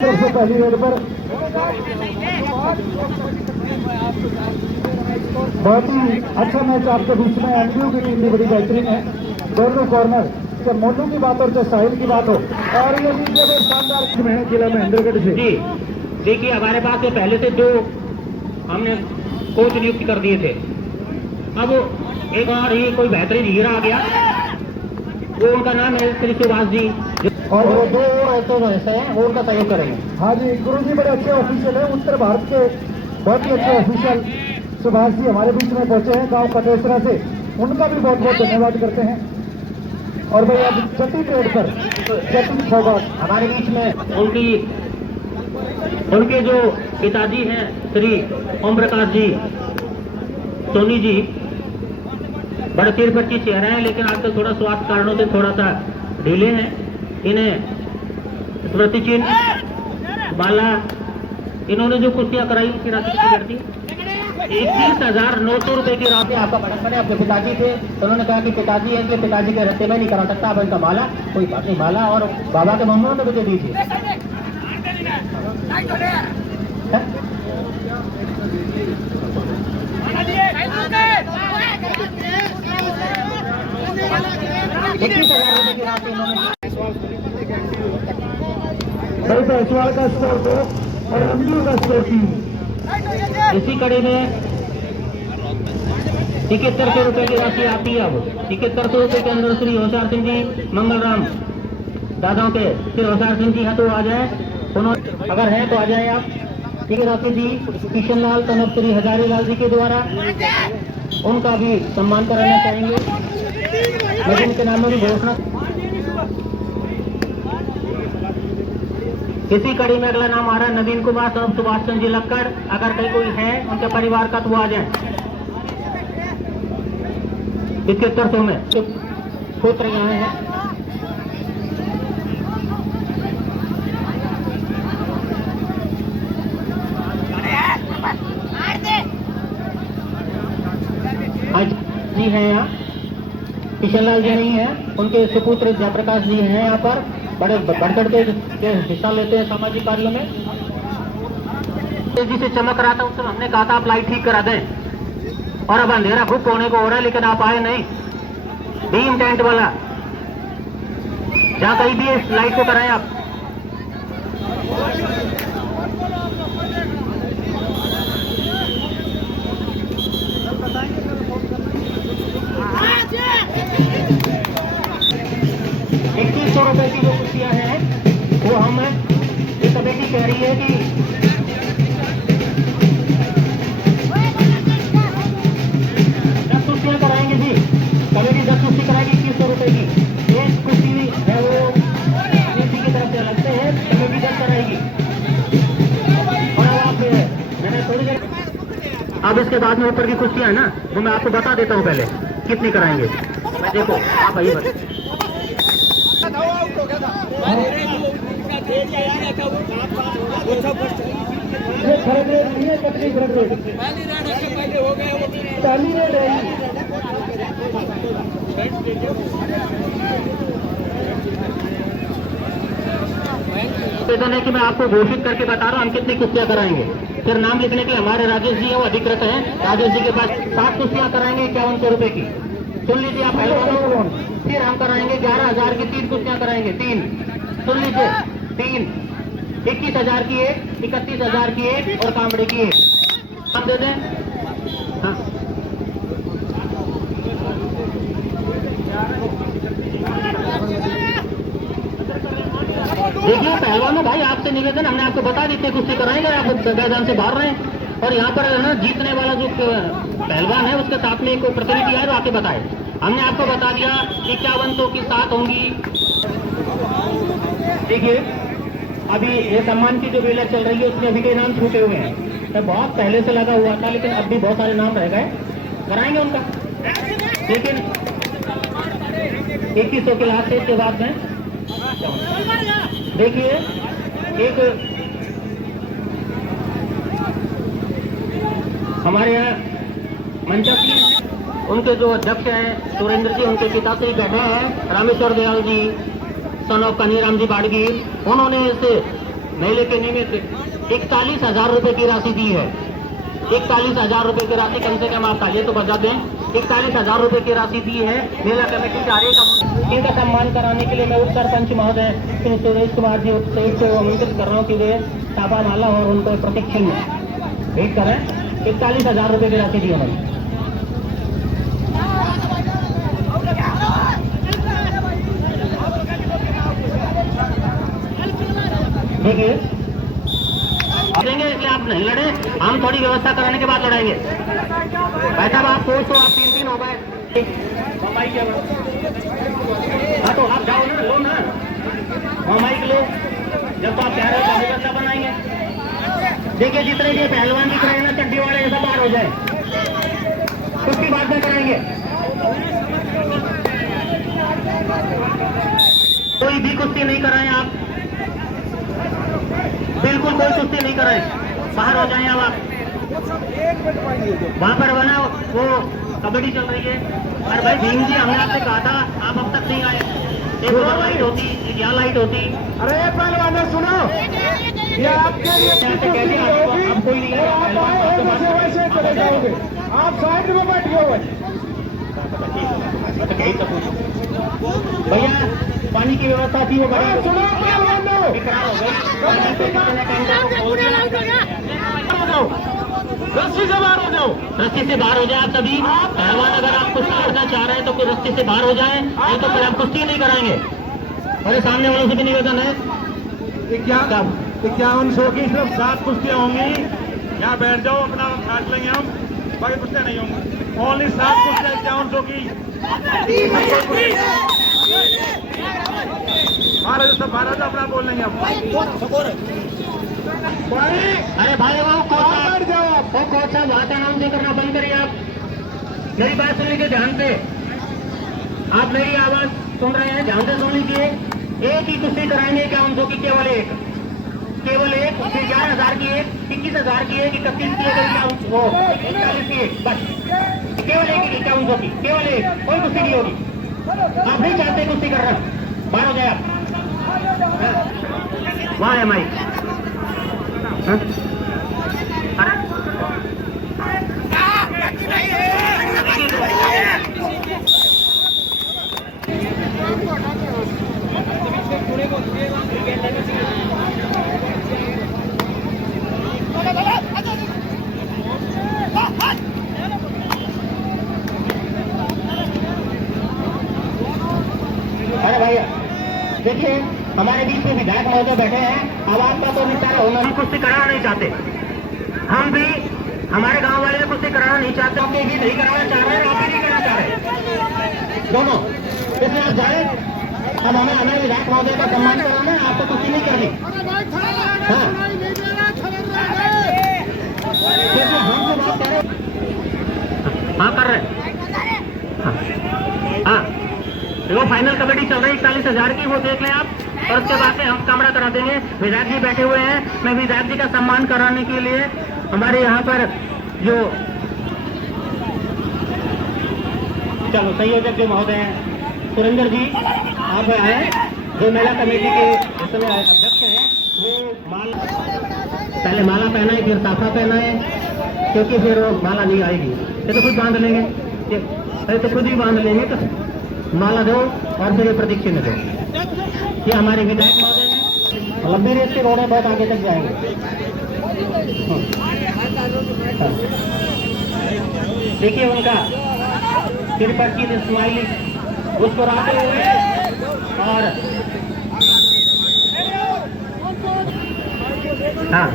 तरफ से पहली रेड पर बहुत ही अच्छा मैच आपके बीच में। एमपीयू की टीम भी बड़ी बेहतरीन है। दोनों कॉर्नर चाहे मोनू की बात हो चाहे साहिल की बात हो, और ये शानदार में जिला महेंद्रगढ़ से। जी देखिए, हमारे पास तो पहले से दो हमने कोच नियुक्त कर दिए थे। अब एक और ये कोई बेहतरीन हीरा आ गया, वो उनका नाम है श्री सुभाष जी, और वो दो ऐसे हैं वो उनका सहयोग करेंगे। हाँ जी, गुरु जी बड़े अच्छे ऑफिशियल है, उत्तर भारत के बहुत ही अच्छे ऑफिशियल सुभाष जी हमारे बीच में पहुंचे हैं गांव कटेसरा से। उनका भी बहुत बहुत धन्यवाद करते हैं। और भाई अब जटिल रेड पर जटिल सौगात हमारे बीच में उनके जो पिताजी हैं श्री ओम प्रकाश जी सोनी जी, बड़े सिर पर की चेहरा है, लेकिन आजकल थोड़ा स्वास्थ्य कारणों से थोड़ा सा ढीले हैं। इन्हें स्मृति चिन्ह माला इन्होंने जो कुर्सियां कराई उनकी राशि कितनी करती? 21,900 रुपए की राशि। आपका बड़क बने अपने पिताजी थे तो उन्होंने कहा कि पिताजी है कि पिताजी के रस्ते में नहीं करा सकता, अब इनका माला कोई बात नहीं, माला और बाबा के मम्मी ने मुझे दी थी। भाई पैसवाल का स्कोर 2 और एमपीयू का स्कोर 3। इसी कड़ी में 7100 रुपए की राशि आती है। अब 7100 रुपए के अंदर श्री होशियार सिंह जी मंगलराम दादाओं के श्री होशियार सिंह जी है तो आ जाए, उन्होंने अगर है तो आ जाए आप। ये राशि दी किशन लाल तनब श्री हजारी लाल जी के द्वारा, उनका भी सम्मान कराना चाहेंगे। मैं इनके नाम में भी घोषणा। इसी कड़ी में अगला नाम आ रहा है नवीन कुमार साहब सुभाष चंद्र जी लक्कड़। अगर कहीं कोई है उनके परिवार का तो वो आ जाए। 7100 में पुत्र यहाँ है। आज जी है यहाँ, किशन लाल जी नहीं है, उनके सुपुत्र जयप्रकाश जी हैं यहाँ पर, बड़े बढ़ के हिस्सा लेते हैं सामाजिक कार्यों में। तेजी से चमक रहा था उस समय, हमने कहा था आप लाइट ठीक करा दें, और अब अंधेरा खूब होने को हो रहा है, लेकिन आप आए नहीं। बीम टेंट वाला जहाँ कहीं भी इस लाइट को कराएं आप। ₹2100 की जो कुर्सियां हैं वो हम ये कमेटी कह रही है कि 10 कुर्सियां कराएंगे जी। कमेटी 10 कुर्सी कराएगी ₹2100 की। एक कुर्सी है वो कमेटी की तरफ से अलग से है, कमेटी 10 कराएगी। और आप मैंने थोड़ी देर अब इसके बाद में ऊपर की कुर्सियां है ना, वो मैं आपको बता देता हूँ पहले कितनी कराएंगे। मैं देखो आप आइए बस। थर्ड रेड नहीं है, कटनी थर्ड रेड पहली रेड है। निवेदन है कि मैं आपको घोषित करके बता रहा हूँ हम कितनी कुर्सियां कराएंगे। फिर नाम लिखने के लिए हमारे राजेश जी है, वो अधिकृत हैं। राजेश जी के पास 7 कुर्सियां कराएंगे 5100 रुपए की। सुन लीजिए आप पहले। फिर हम कराएंगे 11,000 की 3 कुर्सियां कराएंगे, 3। सुन लीजिए 3, 21,000 की एक, 31,000 की एक और कांबड़े की एक। आप दे दें। हाँ देखिए पहलवानों भाई, आपसे निवेदन, हमने आपको बता दी थी कुश्ती कराएंगे, आप मैदान से बाहर रहे। और यहाँ पर ना जीतने वाला जो पहलवान है उसके साथ में एक प्रतिनिधि है, वो आके बताए। हमने आपको बता दिया 5100 की 7 होंगी। देखिए अभी ये सम्मान की जो वेला चल रही है उसमें अभी के नाम छूटे हुए हैं, तो बहुत पहले से लगा हुआ था, लेकिन अब भी बहुत सारे नाम रह गए, कराएंगे उनका। लेकिन 2100 के लास्ट से बाद में देखिए एक हमारे यहाँ मंचा जी, उनके जो अध्यक्ष हैं सुरेंद्र जी, उनके पिता से बैठे हैं रामेश्वर दयाल जी सन ऑफ कन्हैयाराम जी बाड़गी। उन्होंने इस नहीं लेके नियमित 41,000 रुपए की राशि दी है। 41,000 रुपए की राशि कम से कम आप तालियां तो बजा दें। 41,000 रुपए की राशि दी है मेला कमेटी से। इनका सम्मान कराने के लिए मैं उप सरपंच महोदय श्री सुरेश कुमार जी उपसेठ को आमंत्रित कर रहा हूँ कि वे छापा माला और उनको प्रतीक चिन्ह भेंट करें। 41,000 रुपए की राशि दी उन्होंने। देखिए देंगे, इसलिए आप नहीं लड़े, हम थोड़ी व्यवस्था कराने के बाद लड़ाएंगे। भाई साहब आप सोच तो आप 3 हो गए। हाँ तो आप जाओ ना, लो ना माइक लो। जब तो आप कह रहे हो व्यवस्था बनाएंगे। देखिए जितने भी पहलवान दिख रहे हैं ना चड्डी वाले, ऐसा बाहर हो जाए, उसकी बात में कराएंगे। कोई भी कुश्ती नहीं कराएं आप, बिल्कुल कोई कुश्ती नहीं कराएं, बाहर हो जाएं अब आप। वहां पर बना वो कबड्डी चल रही है। अरे भाई भीम जी हमने आपसे कहा था, आप अब तक नहीं आए। एक लाइट होती, एक यहाँ लाइट होती। अरे पहलवान सुनो, ये आपके लिए आप कोई नहीं आप वैसे चले जाओगे, आप साइड में बैठ गए। भैया पानी की व्यवस्था थी वो बड़ी सुनो रस्सी से बाहर हो जाओ, रस्सी से बाहर हो जाए आप सभी पहलवान। अगर आप कुश्ती करना चाह रहे हैं तो कोई रस्सी से बाहर हो जाए, नहीं तो फिर हम कुश्ती नहीं कराएंगे। और सामने वालों से भी निवेदन है 5100 की सिर्फ 7 कुश्तियां होंगी। यहाँ बैठ जाओ, अपना काट लेंगे हम, बाकी कुश्तियां नहीं होंगी। ओनली 7 कुश्तियां 5100 की। महाराज सब महाराज अपना बोल लेंगे हम। अरे भाई वो कोच साहब वहां का नाम से करना बंद करिए आप। मेरी बात सुन लीजिए ध्यान से, आप मेरी आवाज सुन रहे हैं, ध्यान से सुन लीजिए। एक ही कुश्ती कराएंगे 5100 की, केवल एक 11,000 की एक, 21,000 की एक, 31 की एक, वो 41 की एक, बस केवल एक 5100 की, केवल एक, कोई कुश्ती नहीं होगी। आप नहीं चाहते कुश्ती कर रहे हैं, बाहर हो जाए आप। वहाँ है माइक। अरे भैया देखिए हमारे बीच में विधायक महोदय बैठे हैं, अब आपका तो निस्तारा होना। हम कुश्ती कराना नहीं चाहते, हम भी हमारे गांव वाले कुश्ती कराना नहीं चाहते, आप भी नहीं कराना चाह रहे हैं, आप भी नहीं कराना चाह रहे दोनों। इसलिए आप जाए, अब हमें विधायक महोदय का सम्मान कराना है, आपको कुश्ती नहीं करनी। हाँ हम जो बात कर रहे हैं हाँ कर रहे हैं। हाँ वो फाइनल कबड्डी चल रही है 41,000 की, वो देख लें आप, और उसके बाद हम कमरा करा देंगे। विधायक जी बैठे हुए हैं, मैं विधायक जी का सम्मान कराने के लिए हमारे यहाँ पर जो चलो संयोजक जो महोदय हैं सुरेंद्र जी आप आए, जो मेला कमेटी के इस समय अध्यक्ष हैं, वो पहले माला पहनाए फिर साफा पहनाए, क्योंकि फिर वो माला नहीं आएगी। ये तो खुद बांध लेंगे, ये तो खुद ही बांध लेंगे, तो माला दो और फिर ये प्रतीक चिन्ह दो। ये हमारे विधायक महोदय हैं, लंबी रेस के रोड है, बहुत आगे तक जाएंगे। देखिए उनका सिर पर की स्माइलिंग उसको राते हुए, और हाँ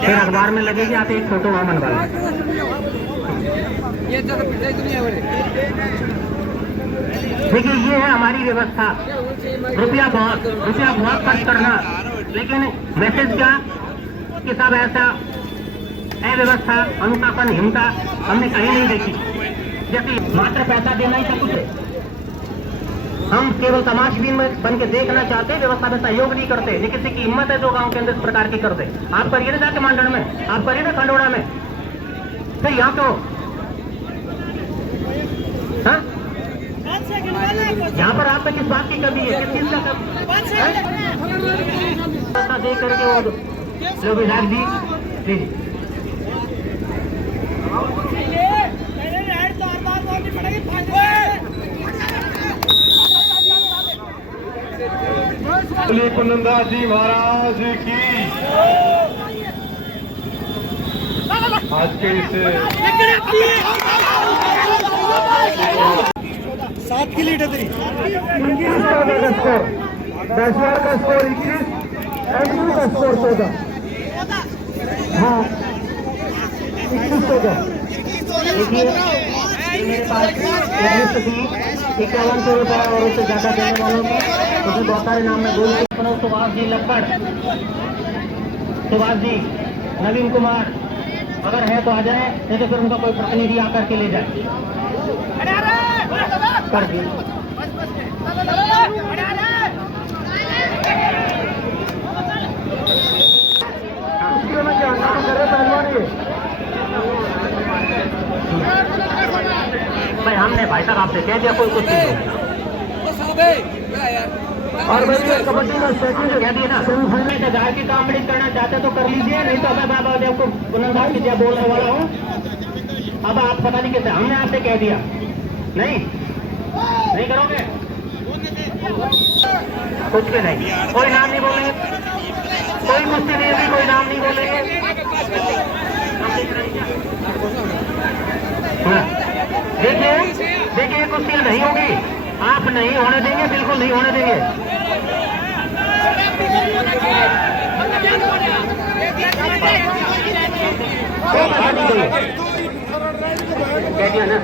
फिर अखबार में लगेगी आप एक फोटो वामन वाला। देखिए ये है हमारी व्यवस्था। रुपया बहुत खर्च करना, लेकिन मैसेज क्या कि सब ऐसा अव्यवस्था अनुशासनहीनता हमने कहीं नहीं देखी। जैसे मात्र पैसा देना ही सब कुछ है, हम केवल तमाशबीन में बन के देखना चाहते, व्यवस्था में सहयोग नहीं करते। ये किसी की हिम्मत है जो गांव के अंदर इस प्रकार की कर दे। आप करिए ना जाके मांडर में, आप करिए ना खंडोड़ा में, फिर यहाँ क्यों? हाँ यहाँ पर आप पे किस बात की कमी है, किस चीज का व्यवस्था देख करके वो जो विधायक जी लीजिए। बोलिए कुनंदा जी महाराज की। आज के इस 7 की लीड है तेरी 21 का स्कोर, बैचलर का स्कोर 21, एमयू का स्कोर 14। हाँ 21-14। देखिए मेरे पास एक लिस्ट थी 5100 रुपये और उससे ज्यादा देने वालों की, उसमें बहुत सारे नाम में बोल सकता हूँ। सुभाष जी लक्कड़, सुभाष जी, नवीन कुमार, अगर है तो आ जाए, नहीं तो फिर उनका कोई प्रतिनिधि आकर के ले जाए। कर दिए उसके में क्या नाम करे पहलवान ये भाई, हमने भाई साहब आपसे कह दिया कोई कुछ नहीं होगा। और भाई ये कबड्डी का सेकंड कह दिए ना, सेमीफाइनल से गाय की कॉमेडी करना चाहते तो कर लीजिए, नहीं तो मैं बाबा देव को बुलंदबाज की जय बोलने वाला हूँ। अब आप पता नहीं कैसे, हमने आपसे कह दिया नहीं करोगे, कुछ भी नहीं, कोई नाम नहीं बोलेंगे, कोई कुश्ती नहीं होगी, कोई नाम नहीं बोलेंगे। हाँ, देखिए कुश्तियाँ नहीं होगी, आप नहीं होने देंगे, बिल्कुल नहीं होने देंगे। कह दिया ना।